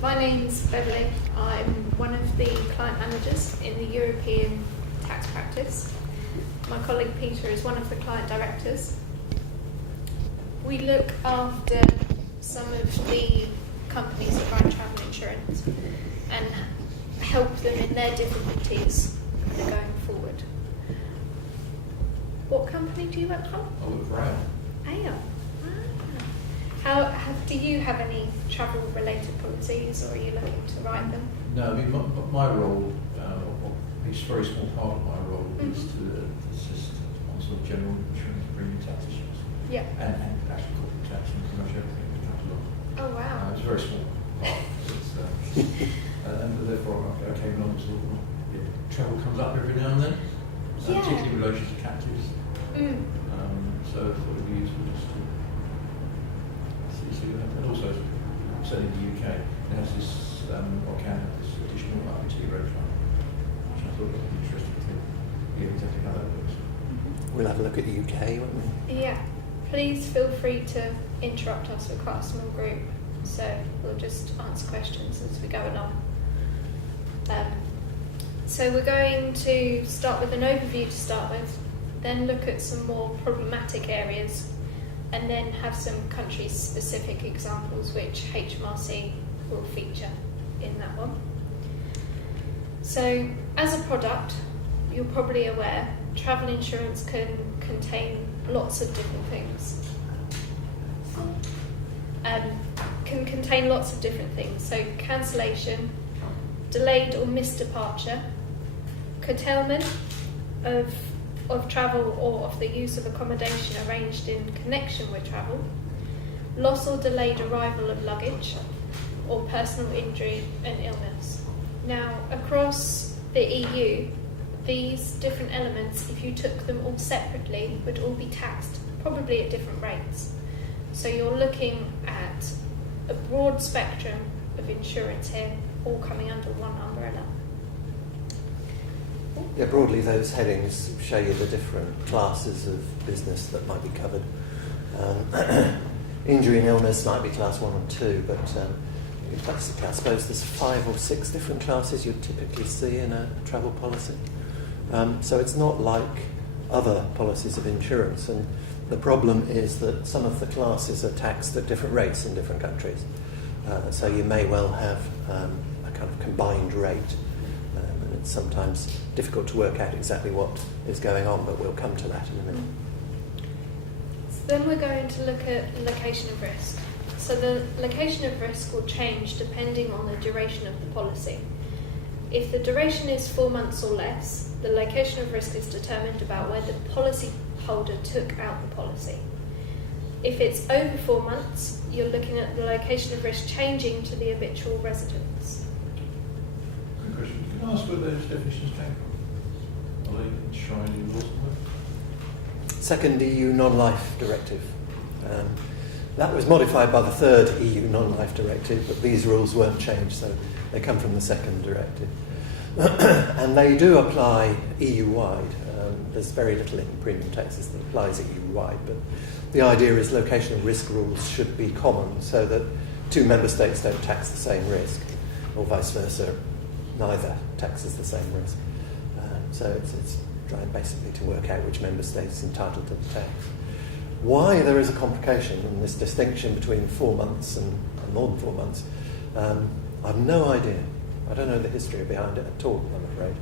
My name's Beverly. I'm one of the client managers in the European tax practice. My colleague Peter is one of the client directors. We look after some of the companies that buy travel insurance and help them in their difficulties going forward. What company do you work for? I work for AIL. AIL. Do you have any travel-related policies, or are you looking to write them? No, I mean, my role, a very small part of my role, is to assist on sort of general insurance premium tax issues. Yeah. And actually corporate tax and pretty much everything that comes along. Oh, wow. It's a very small part. And therefore, I came along to sort of, travel comes up every now and then, particularly in relation to captives. So I thought it would be useful just to see that. And also, certainly in the UK, it has this, or can have this additional RBT rate fund, which I thought would be interesting to hear exactly how that works. We'll have a look at the UK, won't we? Yeah. Please feel free to interrupt us. We're quite a small group, so we'll just answer questions as we go along. So we're going to start with an overview to start with, then look at some more problematic areas, and then have some country-specific examples which HMRC will feature in that one. So, as a product, you're probably aware, travel insurance can contain lots of different things. So, cancellation, delayed or missed departure, curtailment of travel or of the use of accommodation arranged in connection with travel, loss or delayed arrival of luggage, or personal injury and illness. Now, across the EU, these different elements, if you took them all separately, would all be taxed, probably at different rates. So you're looking at a broad spectrum of insurance here, all coming under one umbrella. Yeah, broadly those headings show you the different classes of business that might be covered. Injury and illness might be class 1 and 2, but basically I suppose there's 5 or 6 different classes you'd typically see in a travel policy. So it's not like other policies of insurance, and the problem is that some of the classes are taxed at different rates in different countries. So you may well have a kind of combined rate. It's sometimes difficult to work out exactly what is going on, but we'll come to that in a minute. So then we're going to look at location of risk. So the location of risk will change depending on the duration of the policy. If the duration is 4 months or less, the location of risk is determined about where the policy holder took out the policy. If it's over 4 months, you're looking at the location of risk changing to the habitual residence. Good question. Can I ask where those definitions came from? Are they enshrined in law somewhere? Second EU non-life directive. That was modified by the third EU non-life directive, but these rules weren't changed, so they come from the second directive. And they do apply EU-wide. There's very little in premium taxes that applies EU-wide, but the idea is locational risk rules should be common so that 2 member states don't tax the same risk, or vice versa, neither taxes the same risk. So it's trying basically to work out which member state is entitled to the tax. Why there is a complication and this distinction between 4 months and more than 4 months, I've no idea. I don't know the history behind it at all, I'm afraid.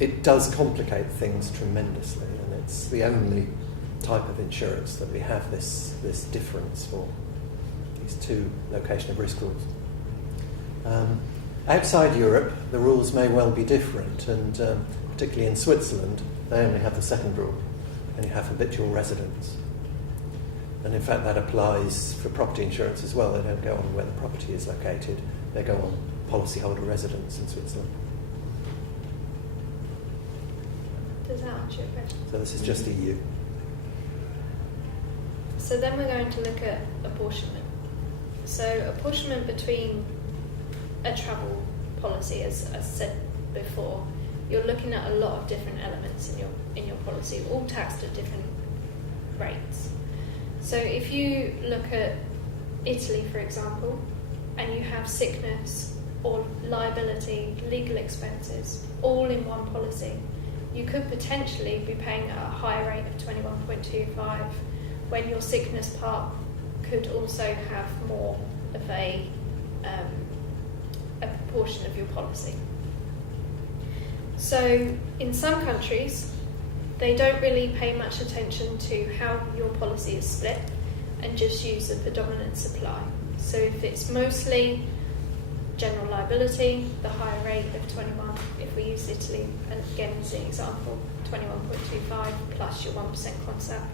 It does complicate things tremendously, and it's the only type of insurance that we have this difference for, these 2 location of risk rules. Outside Europe, the rules may well be different, and particularly in Switzerland, they only have the second rule, and you have habitual residence. And in fact, that applies for property insurance as well. They don't go on where the property is located, they go on policyholder residence in Switzerland. Does that answer your question? So this is just EU. So then we're going to look at apportionment. So apportionment between a travel policy, as said before, you're looking at a lot of different elements in your policy, all taxed at different rates. So if you look at Italy, for example, and you have sickness or liability, legal expenses, all in one policy, you could potentially be paying at a higher rate of 21.25 when your sickness part could also have more of a proportion of your policy. So in some countries, they don't really pay much attention to how your policy is split and just use the predominant supply. So if it's mostly general liability, the higher rate of 21, if we use Italy again as an example, 21.25 plus your 1% concept.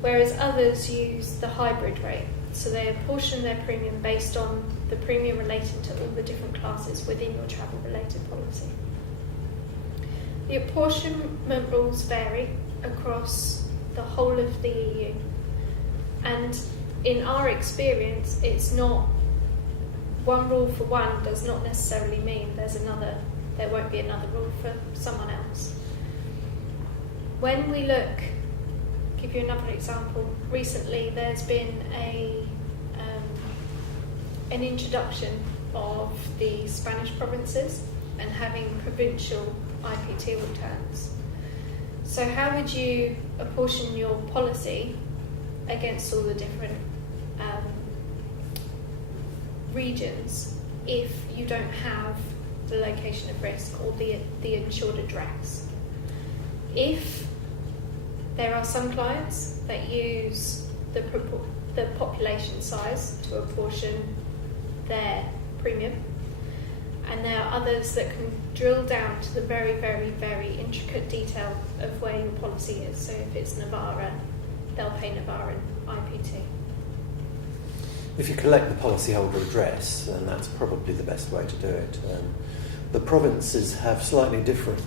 Whereas others use the hybrid rate, so they apportion their premium based on the premium relating to all the different classes within your travel related policy. The apportionment rules vary across the whole of the EU, and in our experience, it's not one rule for one does not necessarily mean there won't be another rule for someone else. When we look, give you another example, recently there's been an introduction of the Spanish provinces and having provincial IPT returns. So how would you apportion your policy against all the different regions if you don't have the location of risk or the insured address? If there are some clients that use the population size to apportion their premium, and there are others that can drill down to the very, very, very intricate detail of where your policy is. So if it's Navarra, they'll pay Navarran IPT. If you collect the policyholder address, then that's probably the best way to do it. The provinces have slightly different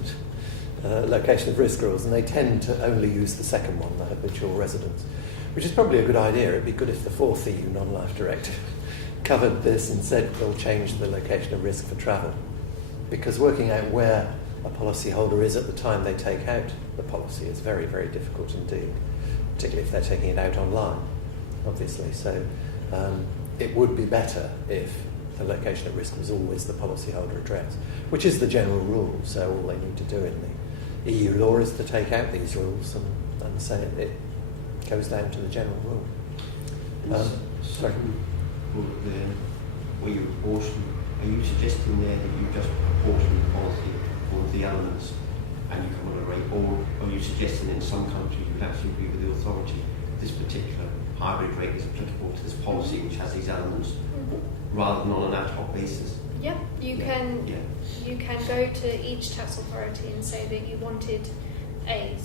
location of risk rules, and they tend to only use the second one, the habitual residence, which is probably a good idea. It'd be good if the fourth EU non-life directive covered this and said we'll change the location of risk for travel, because working out where a policyholder is at the time they take out the policy is very, very difficult indeed, particularly if they're taking it out online, obviously. So it would be better if the location of risk was always the policyholder address, which is the general rule. So all they need to do in the EU law is to take out these rules and say it goes down to the general rule. Sorry. Where you apportion, are you suggesting there that you just apportion the policy for the elements and you come on a rate, or are you suggesting in some countries you would actually agree with the authority that this particular hybrid rate is applicable to this policy which has these elements, rather than on an ad hoc basis? Yeah, you can go to each tax authority and say that you wanted a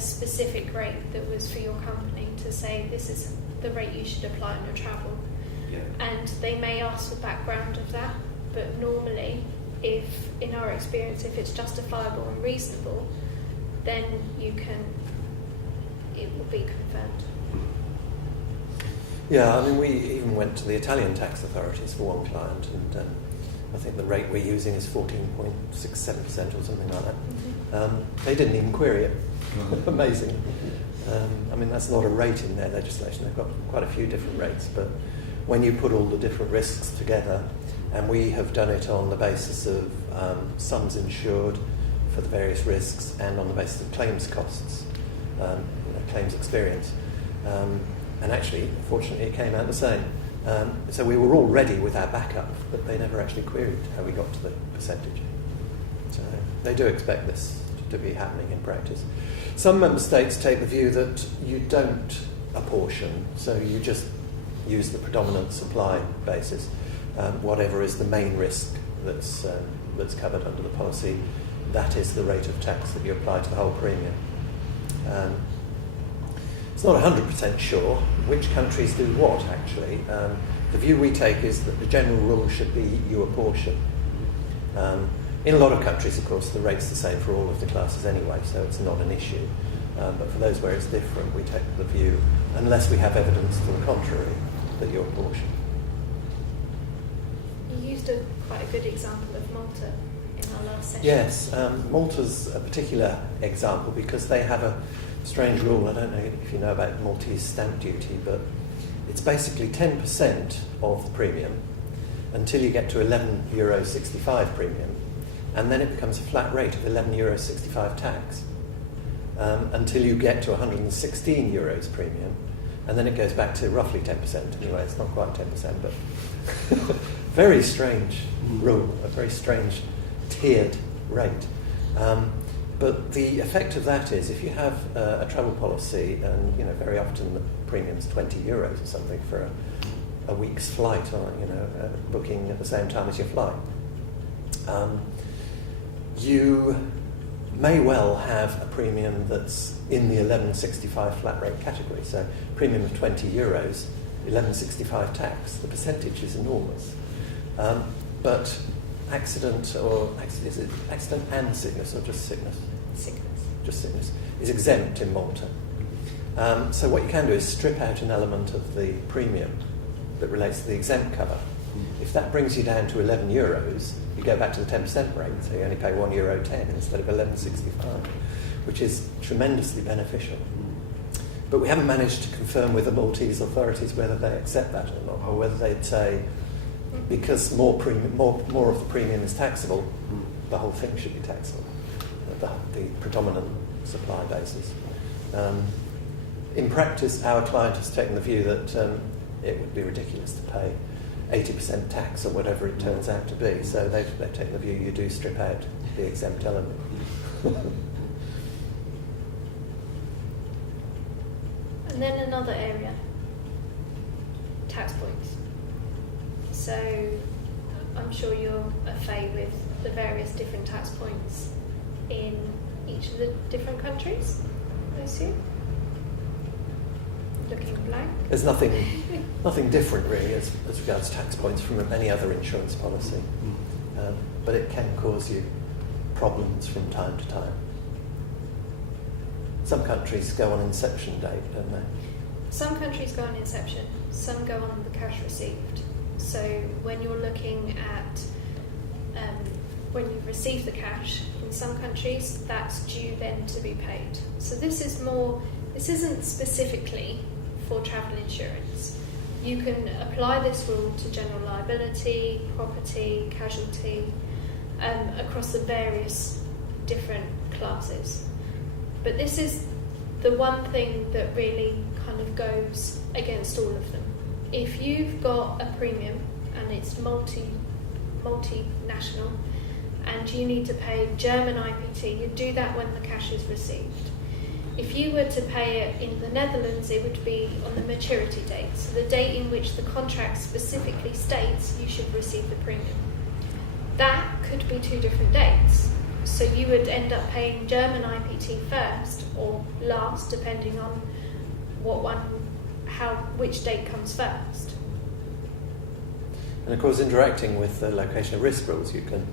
specific rate that was for your company, to say this is the rate you should apply on your travel. Yeah. And they may ask for background of that, but normally, if in our experience, if it's justifiable and reasonable, then it will be confirmed. Yeah, I mean, we even went to the Italian tax authorities for one client, and I think the rate we're using is 14.67% or something like that. Mm-hmm. They didn't even query it. Amazing. I mean, that's not a rate in their legislation. They've got quite a few different rates, but when you put all the different risks together, and we have done it on the basis of sums insured for the various risks and on the basis of claims costs, claims experience. And actually, fortunately, it came out the same. So we were all ready with our backup, but they never actually queried how we got to the percentage. So they do expect this to be happening in practice. Some member states take the view that you don't apportion, so you just use the predominant supply basis. Whatever is the main risk that's covered under the policy, that is the rate of tax that you apply to the whole premium. It's not 100% sure which countries do what, actually. The view we take is that the general rule should be you apportion. In a lot of countries, of course, the rate's the same for all of the classes anyway, so it's not an issue. But for those where it's different, we take the view, unless we have evidence to the contrary, that you apportion. You used quite a good example of Malta in our last session. Yes, Malta's a particular example because they have a strange rule. I don't know if you know about Maltese stamp duty, but it's basically 10% of the premium until you get to €11.65 premium, and then it becomes a flat rate of €11.65 tax until you get to €116 premium, and then it goes back to roughly 10%. Anyway, it's not quite 10%, but very strange rule, a very strange tiered rate. But the effect of that is, if you have a travel policy, and very often the premium's €20 or something for a week's flight, or booking at the same time as your flight, you may well have a premium that's in the 11.65 flat rate category. So premium of €20, 11.65 tax. The percentage is enormous. But accident and sickness, or just sickness? Sickness. Just sickness is exempt in Malta. So what you can do is strip out an element of the premium that relates to the exempt cover. If that brings you down to €11, you go back to the 10% rate, so you only pay €1.10 instead of 11.65, which is tremendously beneficial. But we haven't managed to confirm with the Maltese authorities whether they accept that or not, or whether they'd say, because more of the premium is taxable, the whole thing should be taxable, the predominant supply basis. In practice, our client has taken the view that it would be ridiculous to pay 80% tax or whatever it turns out to be. So they've taken the view you do strip out the exempt element. And then another area, tax points. So I'm sure you're au fait with the various different tax points in each of the different countries, I assume? Looking blank. There's nothing different really as regards tax points from any other insurance policy, but it can cause you problems from time to time. Some countries go on inception date, don't they? Some countries go on inception, some go on the cash received. So when you're looking at when you receive the cash, in some countries that's due then to be paid. So this isn't specifically for travel insurance. You can apply this rule to general liability, property, casualty, across the various different classes. But this is the one thing that really kind of goes against all of them. If you've got a premium and it's multinational and you need to pay German IPT, you do that when the cash is received. If you were to pay it in the Netherlands, it would be on the maturity date, so the date in which the contract specifically states you should receive the premium. That could be two different dates. So you would end up paying German IPT first or last, depending on which date comes first. And of course, interacting with the location of risk rules, you can,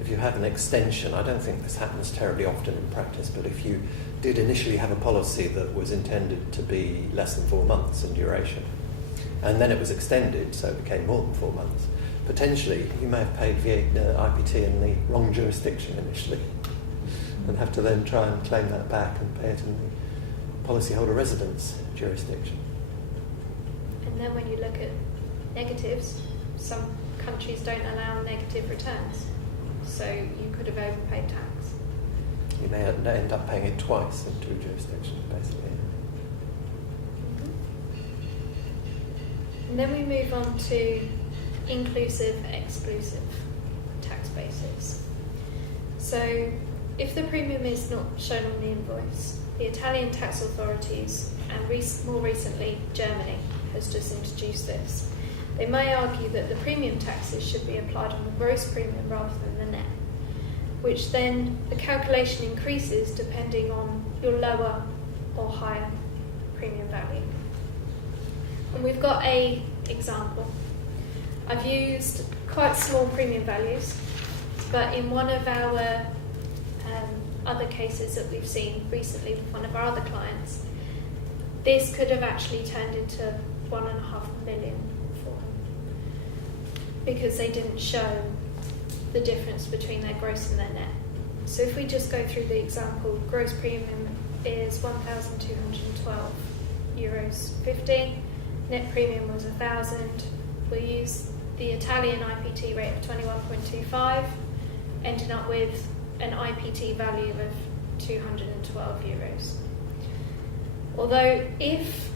if you have an extension, I don't think this happens terribly often in practice, but if you did initially have a policy that was intended to be less than 4 months in duration, and then it was extended, so it became more than 4 months, potentially you may have paid IPT in the wrong jurisdiction initially, and have to then try and claim that back and pay it in the policyholder residence jurisdiction. And then when you look at negatives, some countries don't allow negative returns, so you could have overpaid tax. You may end up paying it twice in two jurisdictions, basically. And then we move on to inclusive, exclusive tax bases. So if the premium is not shown on the invoice, the Italian tax authorities, and more recently Germany, has just introduced this. They may argue that the premium taxes should be applied on the gross premium rather than the net, which then the calculation increases depending on your lower or higher premium value. And we've got an example. I've used quite small premium values, but in one of our other cases that we've seen recently with one of our other clients, this could have actually turned into 1.5 million for them because they didn't show the difference between their gross and their net. So if we just go through the example, gross premium is €1,212.50, net premium was 1,000. We used the Italian IPT rate of 21.25, ending up with an IPT value of €212. Although if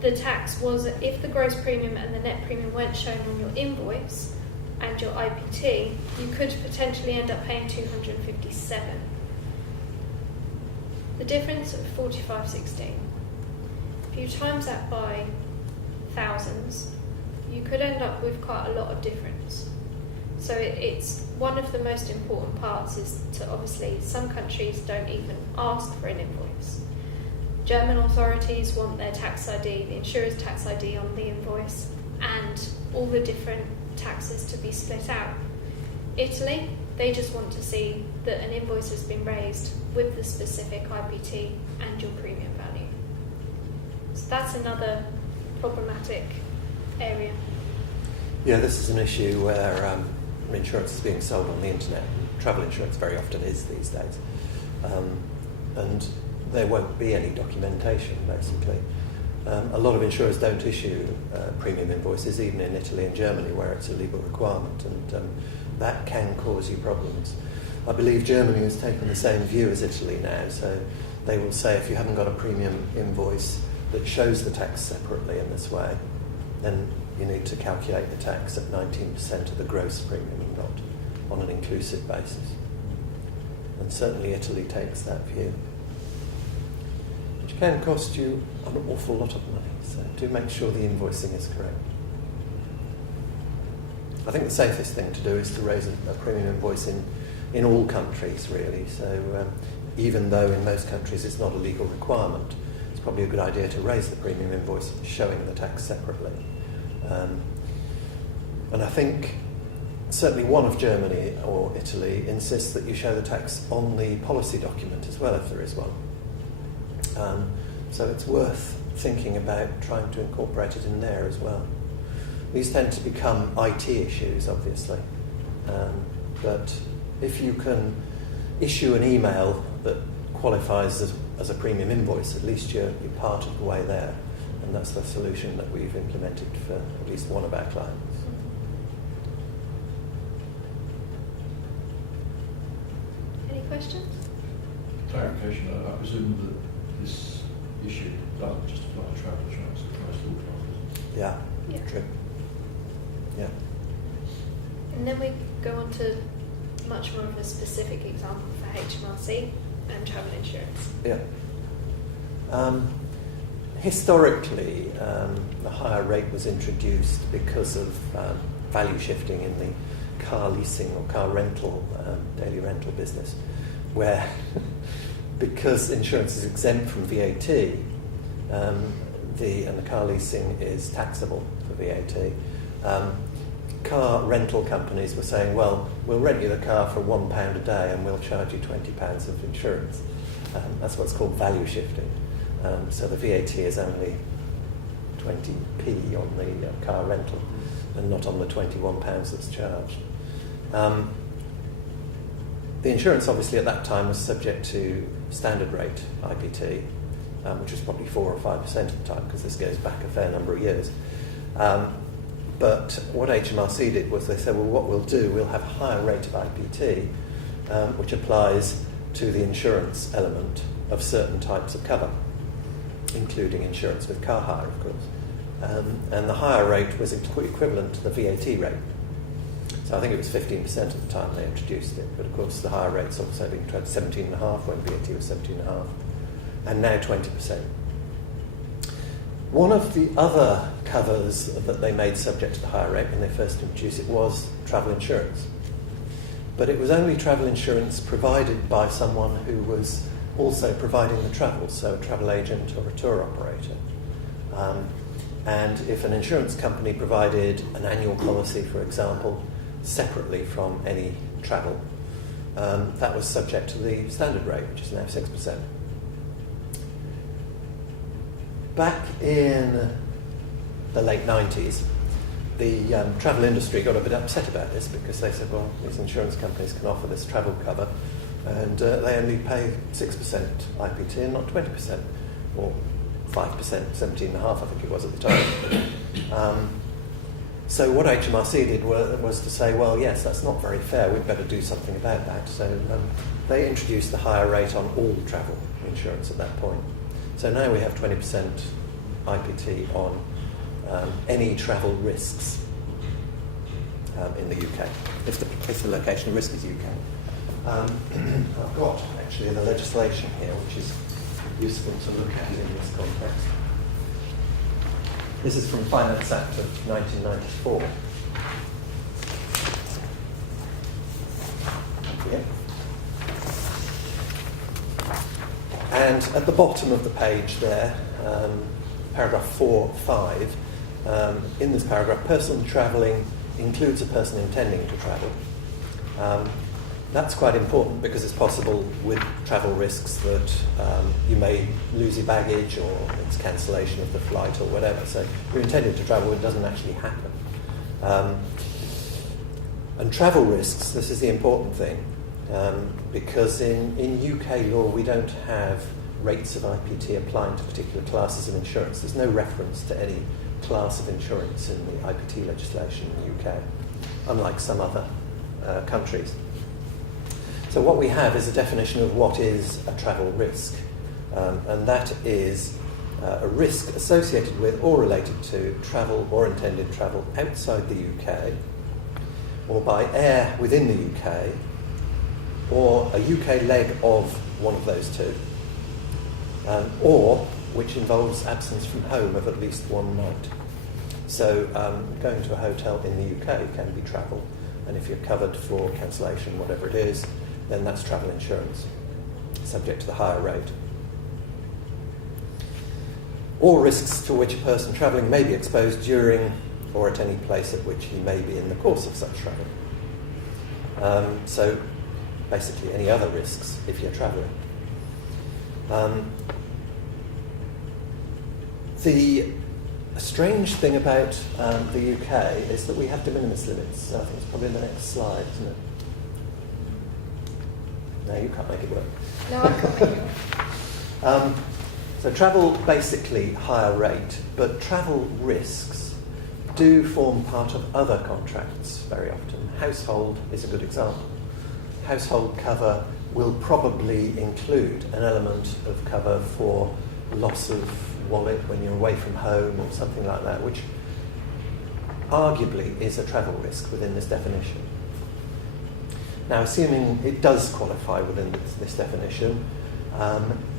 the gross premium and the net premium weren't shown on your invoice and your IPT, you could potentially end up paying 257. The difference of 45.16. If you times that by thousands, you could end up with quite a lot of difference. So it's one of the most important parts is to obviously some countries don't even ask for an invoice. German authorities want their tax ID, the insurer's tax ID on the invoice, and all the different taxes to be split out. Italy, they just want to see that an invoice has been raised with the specific IPT and your premium value. So that's another problematic area. Yeah, this is an issue where insurance is being sold on the internet. Travel insurance very often is these days. And there won't be any documentation, basically. A lot of insurers don't issue premium invoices, even in Italy and Germany, where it's a legal requirement, and that can cause you problems. I believe Germany has taken the same view as Italy now, so they will say if you haven't got a premium invoice that shows the tax separately in this way, then you need to calculate the tax at 19% of the gross premium and not on an inclusive basis. And certainly Italy takes that view, which can cost you an awful lot of money, so do make sure the invoicing is correct. I think the safest thing to do is to raise a premium invoice in all countries, really. So even though in most countries it's not a legal requirement, it's probably a good idea to raise the premium invoice showing the tax separately. And I think certainly one of Germany or Italy insists that you show the tax on the policy document as well, if there is one. So it's worth thinking about trying to incorporate it in there as well. These tend to become IT issues, obviously. But if you can issue an email that qualifies as a premium invoice, at least you're part of the way there. And that's the solution that we've implemented for at least one of our clients. Any questions? Clarification, I presume that this issue doesn't just apply to travel insurance, it applies to all travel. Yeah, true. Yeah. And then we go on to much more of a specific example for HMRC and travel insurance. Yeah. Historically, the higher rate was introduced because of value shifting in the car leasing or car rental, daily rental business, where because insurance is exempt from VAT, and the car leasing is taxable for VAT, car rental companies were saying, well, we'll rent you the car for £1 a day and we'll charge you £20 of insurance. That's what's called value shifting. So the VAT is only 20p on the car rental and not on the £21 that's charged. The insurance obviously at that time was subject to standard rate IPT, which was probably 4 or 5% at the time, because this goes back a fair number of years. But what HMRC did was they said, well, what we'll do, we'll have a higher rate of IPT, which applies to the insurance element of certain types of cover, including insurance with car hire, of course. And the higher rate was equivalent to the VAT rate. So I think it was 15% at the time they introduced it, but of course the higher rate's also being tried 17.5 when VAT was 17.5, and now 20%. One of the other covers that they made subject to the higher rate when they first introduced it was travel insurance. But it was only travel insurance provided by someone who was also providing the travel, so a travel agent or a tour operator. And if an insurance company provided an annual policy, for example, separately from any travel, that was subject to the standard rate, which is now 6%. Back in the late 90s, the travel industry got a bit upset about this because they said, well, these insurance companies can offer this travel cover and they only pay 6% IPT and not 20% or 5%, 17.5%, I think it was at the time. So what HMRC did was to say, well, yes, that's not very fair, we'd better do something about that. So they introduced the higher rate on all travel insurance at that point. So now we have 20% IPT on any travel risks in the UK, if the location of risk is UK. I've got actually the legislation here, which is useful to look at in this context. This is from Finance Act of 1994. Yeah. And at the bottom of the page there, paragraph 4.5, in this paragraph, person travelling includes a person intending to travel. That's quite important because it's possible with travel risks that you may lose your baggage or it's cancellation of the flight or whatever. So you're intending to travel, it doesn't actually happen. And travel risks, this is the important thing, because in UK law we don't have rates of IPT applying to particular classes of insurance. There's no reference to any class of insurance in the IPT legislation in the UK, unlike some other countries. So what we have is a definition of what is a travel risk, and that is a risk associated with or related to travel or intended travel outside the UK, or by air within the UK, or a UK leg of one of those two, or which involves absence from home of at least one night. So going to a hotel in the UK can be travel, and if you're covered for cancellation, whatever it is, then that's travel insurance, subject to the higher rate. All risks to which a person travelling may be exposed during or at any place at which he may be in the course of such travel. So basically any other risks if you're travelling. The strange thing about the UK is that we have de minimis limits. I think it's probably in the next slide, isn't it? No, you can't make it work. No, I can't make it work. So travel, basically higher rate, but travel risks do form part of other contracts very often. Household is a good example. Household cover will probably include an element of cover for loss of wallet when you're away from home or something like that, which arguably is a travel risk within this definition. Now, assuming it does qualify within this definition,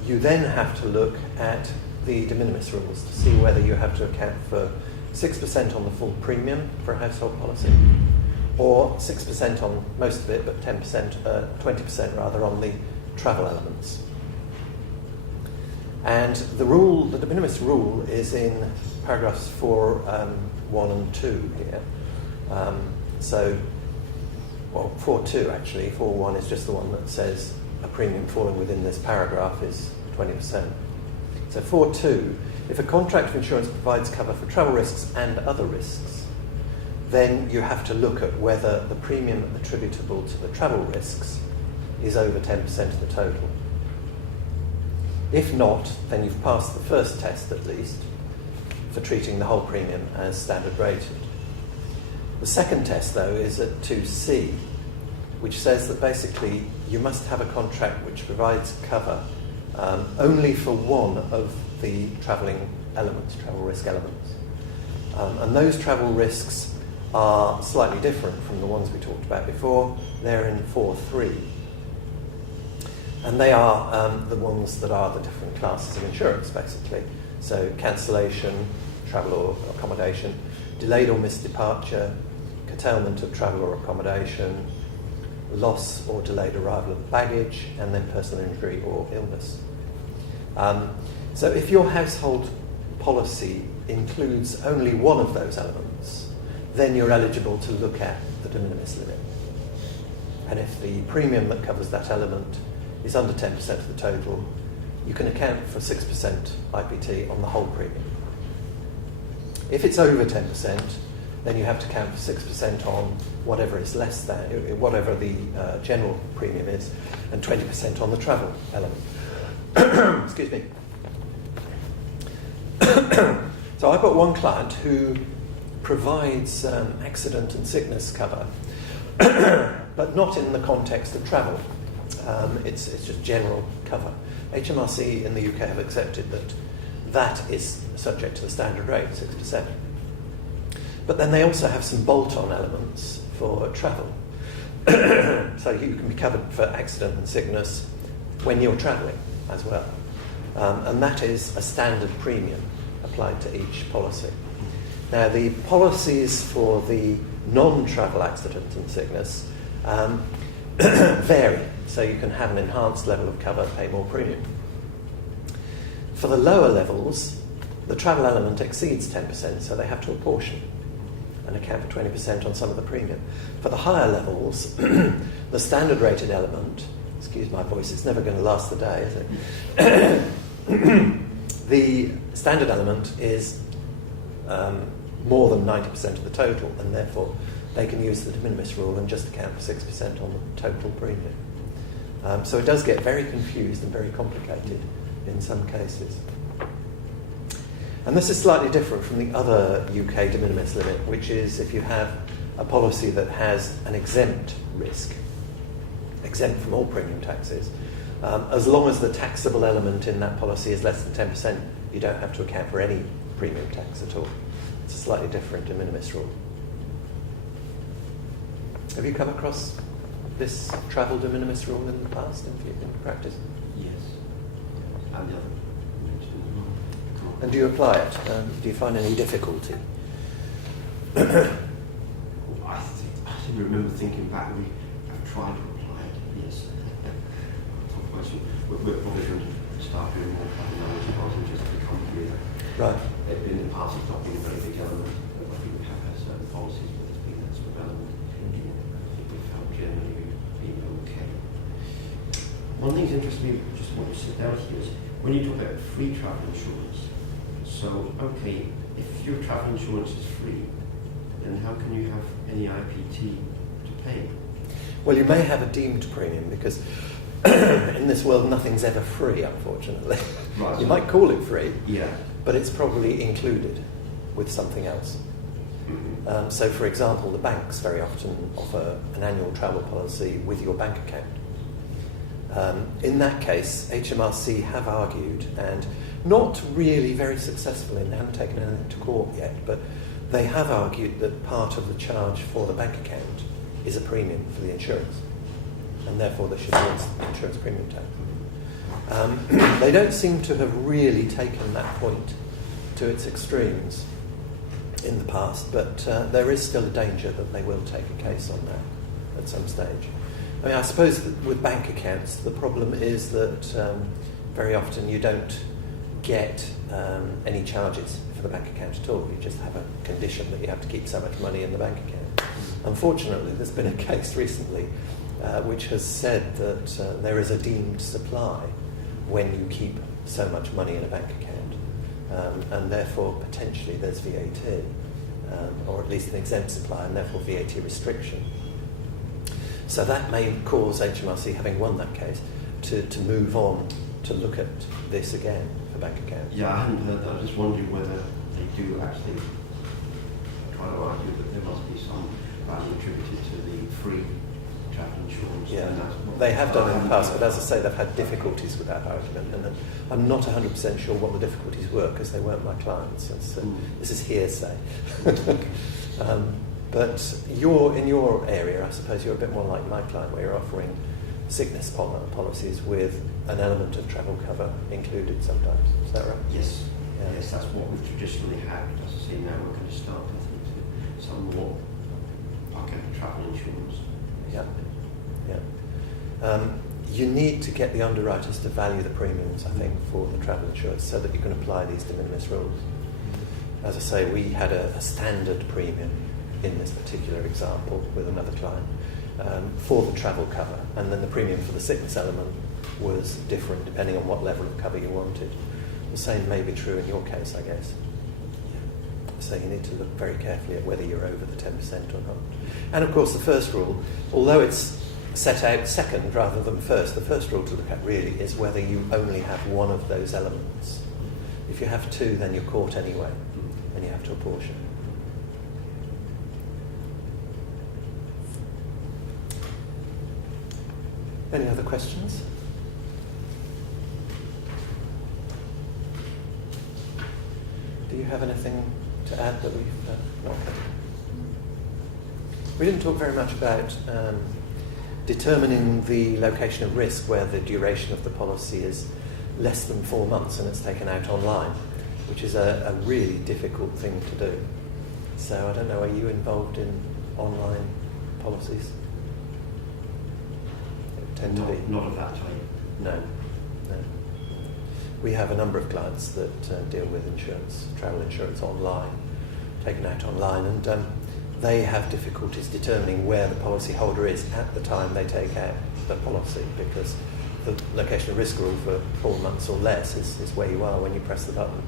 you then have to look at the de minimis rules to see whether you have to account for 6% on the full premium for a household policy, or 6% on most of it, but 20% rather, on the travel elements. And the rule, the de minimis rule, is in paragraphs 4.1 and 2 here. Well, 4.2 actually. 4.1 is just the one that says a premium falling within this paragraph is 20%. So 4.2, if a contract of insurance provides cover for travel risks and other risks, then you have to look at whether the premium attributable to the travel risks is over 10% of the total. If not, then you've passed the first test at least for treating the whole premium as standard rated. The second test, though, is at 2C, which says that basically you must have a contract which provides cover only for one of the travelling elements, travel risk elements. And those travel risks are slightly different from the ones we talked about before. They're in 4.3. And they are the ones that are the different classes of insurance, basically. So cancellation, travel or accommodation, delayed or missed departure, curtailment of travel or accommodation, loss or delayed arrival of baggage, and then personal injury or illness. So if your household policy includes only one of those elements, then you're eligible to look at the de minimis limit. And if the premium that covers that element is under 10% of the total, you can account for 6% IPT on the whole premium. If it's over 10%, then you have to count for 6% on whatever is less than, whatever the general premium is, and 20% on the travel element. Excuse me. So I've got one client who provides accident and sickness cover, but not in the context of travel. It's just general cover. HMRC in the UK have accepted that is subject to the standard rate, 6%. But then they also have some bolt-on elements for travel. So you can be covered for accident and sickness when you're travelling as well. And that is a standard premium applied to each policy. Now, the policies for the non-travel accident and sickness vary. So you can have an enhanced level of cover, pay more premium. For the lower levels, the travel element exceeds 10%, so they have to apportion and account for 20% on some of the premium. For the higher levels, the standard rated element, excuse my voice, it's never going to last the day, is it? The standard element is more than 90% of the total, and therefore they can use the de minimis rule and just account for 6% on the total premium. So it does get very confused and very complicated in some cases. And this is slightly different from the other UK de minimis limit, which is if you have a policy that has an exempt risk, exempt from all premium taxes, as long as the taxable element in that policy is less than 10%, you don't have to account for any premium tax at all. It's a slightly different de minimis rule. Have you come across this travel de minimis rule in the past in practice? Yes. And the other mentioned as well. And do you apply it? Do you find any difficulty? I seem to remember thinking back, we have tried to apply it, yes. We're probably going to start doing more travel now as well, and just become clear. Right. In the past, it's not been a very big element. I think we have had certain policies, but it's been that sort of element. I think we found generally being okay. One thing that's interesting me, just what you said down here is when you talk about free travel insurance. So, okay, if your travel insurance is free, then how can you have any IPT to pay? Well, you may have a deemed premium because in this world nothing's ever free, unfortunately. Right. You might call it free, Yeah. but it's probably included with something else. Mm-hmm. So, for example, the banks very often offer an annual travel policy with your bank account. In that case, HMRC have argued, and not really very successfully, and they haven't taken anything to court yet, but they have argued that part of the charge for the bank account is a premium for the insurance, and therefore there should be insurance premium tax. They don't seem to have really taken that point to its extremes in the past, but there is still a danger that they will take a case on that at some stage. I mean, I suppose that with bank accounts, the problem is that very often you don't get any charges for the bank account at all. You just have a condition that you have to keep so much money in the bank account. Unfortunately, there's been a case recently which has said that there is a deemed supply when you keep so much money in a bank account, and therefore potentially there's VAT, or at least an exempt supply, and therefore VAT restriction. So that may cause HMRC, having won that case, to move on to look at this again for bank accounts. Yeah, I hadn't heard that. I was just wondering whether they do actually try to argue that there must be some value attributed to the free travel insurance. Yeah, and that's what they have done in the past, but as I say, they've had difficulties with that argument, and I'm not 100% sure what the difficulties were because they weren't my clients. This is hearsay. But in your area, I suppose you're a bit more like my client, where you're offering sickness policies with an element of travel cover included sometimes. Is that right? Yes. Yeah. Yes, that's what we've traditionally had. As I say, now we're going to start, I think, to somewhat look at travel insurance. Yeah. Yeah. You need to get the underwriters to value the premiums, I think, for the travel insurance so that you can apply these de minimis rules. As I say, we had a standard premium in this particular example with another client for the travel cover, and then the premium for the sickness element was different depending on what level of cover you wanted. The same may be true in your case, I guess. So you need to look very carefully at whether you're over the 10% or not. And of course the first rule, although it's set out second rather than first, the first rule to look at really is whether you only have one of those elements. If you have two, then you're caught anyway, and you have to apportion. Any other questions? Do you have anything to add that we've not covered? We didn't talk very much about determining the location of risk where the duration of the policy is less than 4 months and it's taken out online, which is a really difficult thing to do. So I don't know, are you involved in online policies? It tend to be. Not of that type. No. We have a number of clients that deal with insurance, travel insurance online, taken out online, and they have difficulties determining where the policyholder is at the time they take out the policy, because the location of risk rule for 4 months or less is where you are when you press the button.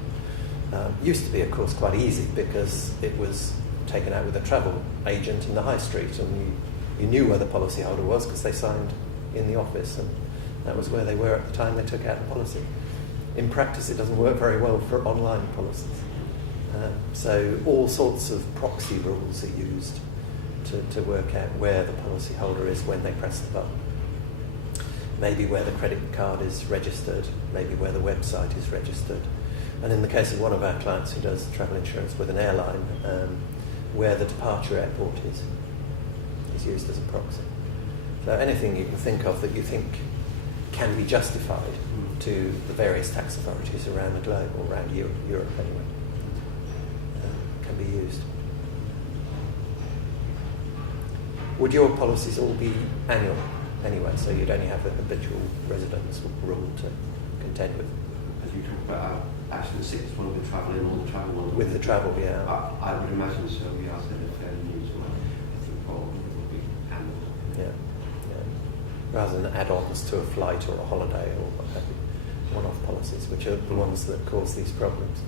Used to be, of course, quite easy because it was taken out with a travel agent in the high street, and you knew where the policyholder was because they signed in the office, and that was where they were at the time they took out the policy. In practice, it doesn't work very well for online policies. So all sorts of proxy rules are used to work out where the policyholder is when they press the button. Maybe where the credit card is registered, maybe where the website is registered. And in the case of one of our clients who does travel insurance with an airline, where the departure airport is used as a proxy. So anything you can think of that you think can be justified to the various tax authorities around the globe, or around Europe anyway, can be used. Would your policies all be annual anyway, so you'd only have a habitual residence rule to contend with? As you talk about accident sickness, one of the travel in, all the travel on. With the travel, yeah. I would imagine so, yeah, I said it fairly new, so I think probably it would be annual. Yeah. Rather than add-ons to a flight or a holiday or what have you. One-off policies, which are the ones that cause these problems.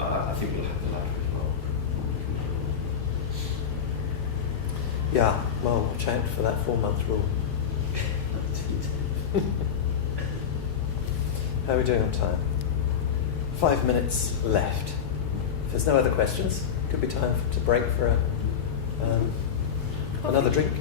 I think we'll have the latter as well. Yeah, well, watch out for that 4-month rule. How are we doing on time? 5 minutes left. If there's no other questions, could be time to break for another drink.